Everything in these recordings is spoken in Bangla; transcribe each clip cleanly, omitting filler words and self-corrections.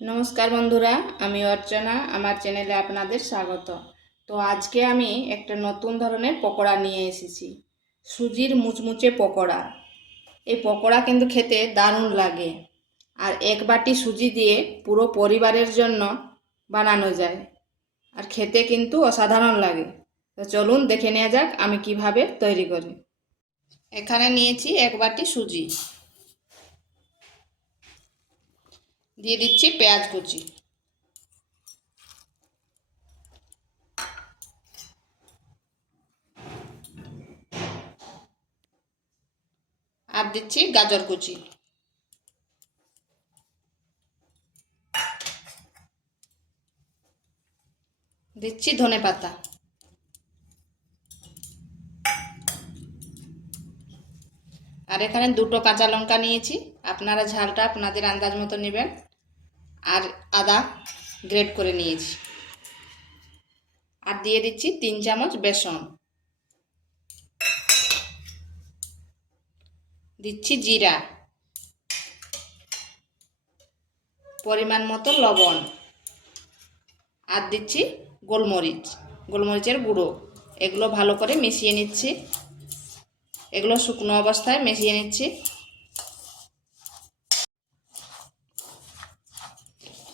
নমস্কার বন্ধুরা, আমি অর্চনা। আমার চ্যানেলে আপনাদের স্বাগত। তো আজকে আমি একটা নতুন ধরনের পকোড়া নিয়ে এসেছি, সুজির মুচমুচে পকোড়া। এই পকোড়া কিন্তু খেতে দারুণ লাগে, আর এক বাটি সুজি দিয়ে পুরো পরিবারের জন্য বানানো যায়, আর খেতে কিন্তু অসাধারণ লাগে। তো চলুন দেখে নেওয়া যাক আমি কিভাবে তৈরি করি। এখানে নিয়েছি এক বাটি সুজি, দিয়ে দিচ্ছি পেঁয়াজ কুচি, আর দিচ্ছি গাজর কুচি, দিচ্ছি ধনেপাতা, আর এখানে দুটো কাঁচা লঙ্কা নিয়েছি, আপনারা ঝালটা আপনাদের আন্দাজ মতো নেবেন। আর আদা গ্রেট করে নিয়েছি, আর দিয়ে দিচ্ছি 3 চামচ বেসন, দিচ্ছি জিরা, পরিমাণ মতো লবণ, আর দিচ্ছি গোলমরিচের গুঁড়ো। এগুলো ভালো করে মিশিয়ে নিচ্ছি, এগুলো শুকনো অবস্থায় মিশিয়ে নিচ্ছি।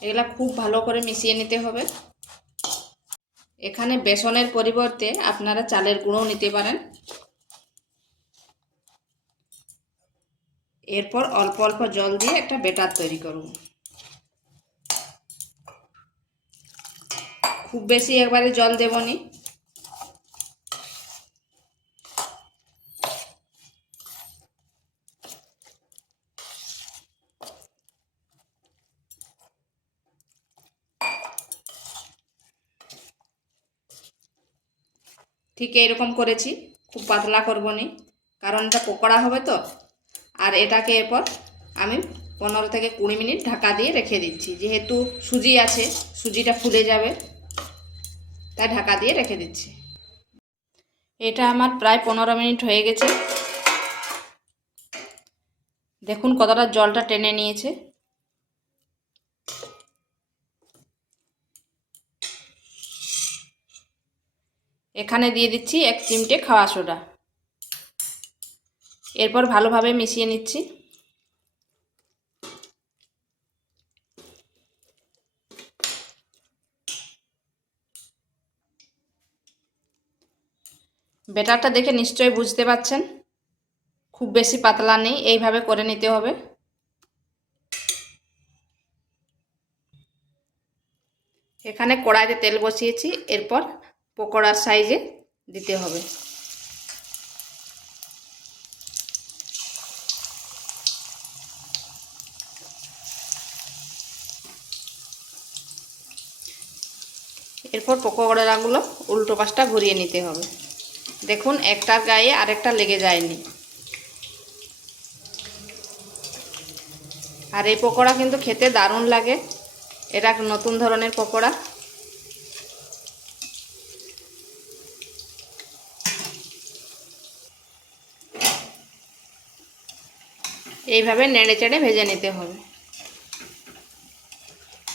এগুলো খুব ভালো করে মিশিয়ে নিতে হবে। এখানে বেসনের পরিবর্তে আপনারা চালের গুঁড়োও নিতে পারেন। এরপর অল্প অল্প জল দিয়ে একটা ব্যাটার তৈরি করব। খুব বেশি একবারে জল দেবনি। ঠিক এরকম করেছি, খুব পাতলা করব নি, কারণ এটা পকোড়া হবে তো। আর এটাকে এরপর আমি 15 থেকে 20 মিনিট ঢাকা দিয়ে রেখে দিচ্ছি, যেহেতু সুজি আছে, সুজিটা ফুলে যাবে, তাই ঢাকা দিয়ে রেখে দিচ্ছি। এটা আমার প্রায় 15 মিনিট হয়ে গেছে। দেখুন কতটা জলটা টেনে নিয়েছে। এখানে দিয়ে দিচ্ছি 1 চিমটে খাওয়া সোডা, এরপর ভালোভাবে মিশিয়ে নিচ্ছি। ব্যাটারটা দেখে নিশ্চয়ই বুঝতে পারছেন, খুব বেশি পাতলা নেই, এইভাবে করে নিতে হবে। এখানে কড়াইতে তেল বসিয়েছি, এরপর পকোড়ার সাইজে দিতে হবে। এরপর পকোড়াগুলো উল্টো পাশটা ঘুরিয়ে নিতে হবে। দেখুন একটার গায়ে আরেকটা লেগে যায়নি। আর এই পকোড়া কিন্তু খেতে দারুণ লাগে। এটা নতুন ধরনের পকোড়া। এইভাবে নেড়ে চেড়ে ভেজে নিতে হবে।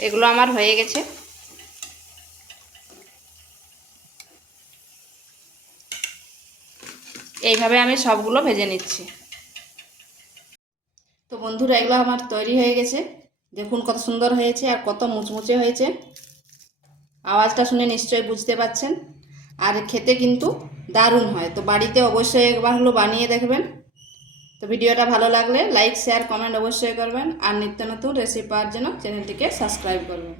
এগুলো আমার হয়ে গেছে। এইভাবে আমি সবগুলো ভেজে নিচ্ছি। তো বন্ধুরা, এগুলো আমার তৈরি হয়ে গেছে। দেখুন কত সুন্দর হয়েছে আর কত মুচমুচে হয়েছে। আওয়াজটা শুনে নিশ্চয়ই বুঝতে পাচ্ছেন। আর খেতে কিন্তু দারুণ হয়। তো বাড়িতে অবশ্যই একবার হলো বানিয়ে দেখবেন। তো ভিডিওটা ভালো লাগলে লাইক শেয়ার কমেন্ট অবশ্যই করবেন, আর নিত্য নতুন রেসিপি পাওয়ার জন্য চ্যানেলটিকে সাবস্ক্রাইব করবেন।